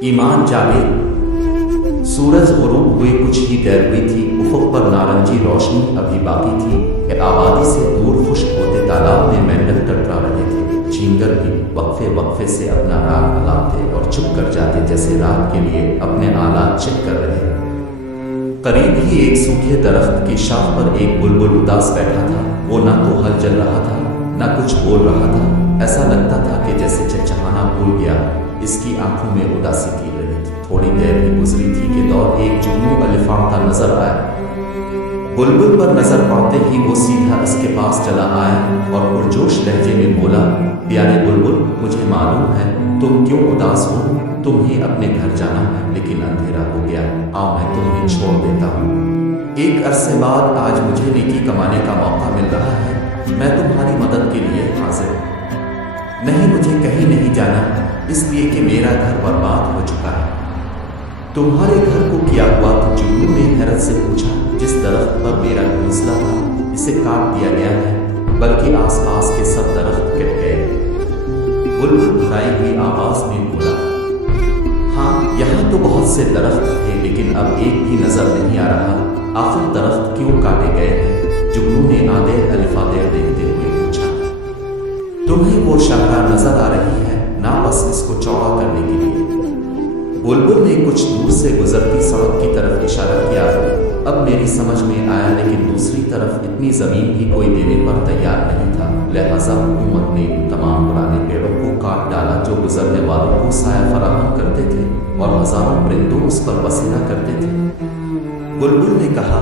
ईमान जागे। सूरज गुरूब हुए कुछ ही देर हुई थी। उफक पर नारंगी रोशनी अभी बाकी थी कि आबादी से दूर खुश्क होते तालाब में मेंढक टटरा रहे थे। झींगर भी वक्फे वक्फे से अपना राग हलाते और चुप कर जाते, जैसे रात के लिए अपने आलात चेक कर रहे। करीब ही एक सूखे दरख्त की शाख पर एक बुलबुल उदास बैठा था। वो ना तो हल चल रहा था, ना कुछ बोल रहा था। ऐसा लगता था कि जैसे चहचहाना भूल गया। इसकी आंखों में उदासी थी रही थी। थोड़ी देर ही गुजरी थी कि दौर एक जुगनू अलिफांता नजर आया। बुलबुल पर नजर पड़ते ही वो सीधा इसके पास चला आया और पुरजोश लहजे में बोला, प्यारे बुलबुल, मुझे मालूम है तुम क्यों उदास हो। तुम्हें अपने घर जाना है, लेकिन अंधेरा हो गया। आओ मैं तुम्हें छोड़ देता हूँ। एक अरसे बाद आज मुझे नेकी कमाने का मौका मिल रहा है। मैं तुम्हारी मदद के लिए हाजिर हूँ। नहीं, मुझे कहीं नहीं जाना, इसलिए कि मेरा घर बर्बाद हो चुका है। तुम्हारे घर को क्या हुआ? तो जुगनू ने हैरत से पूछा। जिस दरख्त पर मेरा घोंसला था, इसे काट दिया गया है, बल्कि आसपास के सब दरख्त कट गए। बुलबुल भराई हुई आवाज में बोला, हाँ, यहाँ तो बहुत से दरख्त थे, लेकिन अब एक भी नजर नहीं आ रहा। आखिर दरख्त क्यों काटे गए हैं? जुगनू ने आदेर अलिफादेर देखते हुए पूछा। तुम्हें वो शाहरा नजर आ रही है ना, बस इसको चौड़ा करने के लिए। बुलबुल ने कुछ दूर से गुजरती सड़क की तरफ इशारा किया। अब मेरी समझ में आया, लेकिन दूसरी तरफ इतनी जमीन भी कोई देने पर तैयार नहीं था। लिहाजा हुकूमत ने उन तमाम पुराने पेड़ों को काट डाला जो गुजरने वालों को साया फराहम करते थे और हजारों परिंदों उस पर बसेरा करते थे। बुलबुल ने कहा।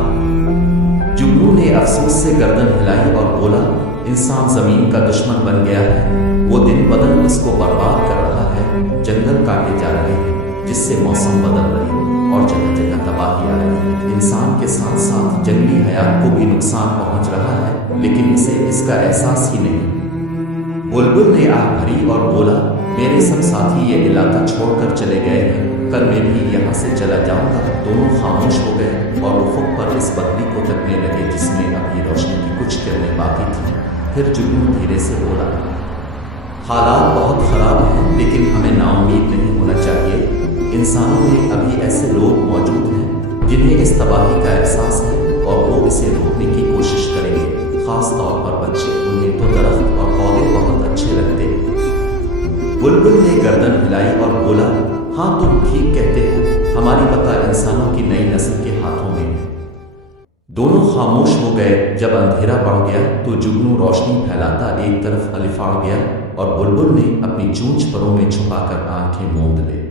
जुगनू ने अफसोस से गर्दन हिलाई और बोला, इंसान जमीन का दुश्मन बन गया है। वो दिन बदन उसको बर्बाद कर रहा है। जंगल काटे जा रहे हैं, जिससे मौसम बदल रही और जगह जगह तबाही आ रही है। इंसान के साथ साथ जंगली हयात को भी नुकसान पहुंच रहा है, लेकिन इसे इसका एहसास ही नहीं। बुलबुल ने आह भरी और बोला, मेरे सब साथी ये इलाका छोड़कर चले गए हैं। कल मैं भी यहाँ से चला जाऊंगा। दोनों खामोश हो गए और उफक पर इस बदली को तकने लगे जिसमें अभी रोशनी की कुछ किरणें बाकी थी। फिर जुगनू धीरे से बोला, हालात बहुत खराब हैं, लेकिन हमें नाउम्मीद नहीं होना चाहिए। इंसानों में अभी ऐसे लोग मौजूद हैं जिन्हें इस तबाही का एहसास है और वो इसे रोकने की कोशिश करेंगे, खास तौर पर बच्चे। उन्हें तो दरख्त और पौधे बहुत अच्छे लगते हैं। बुलबुल ने गर्दन हिलाई और बोला, हाँ, तुम ठीक कहते हो। हमारी बका इंसानों की नई नस्ल के हाथों में है। दोनों खामोश हो गए। जब अंधेरा बढ़ गया तो जुगनू रोशनी फैलाता एक तरफ अलिफाड़ गया और बुलबुल ने अपनी चूंच परों में छुपाकर आंखें मूंद ली।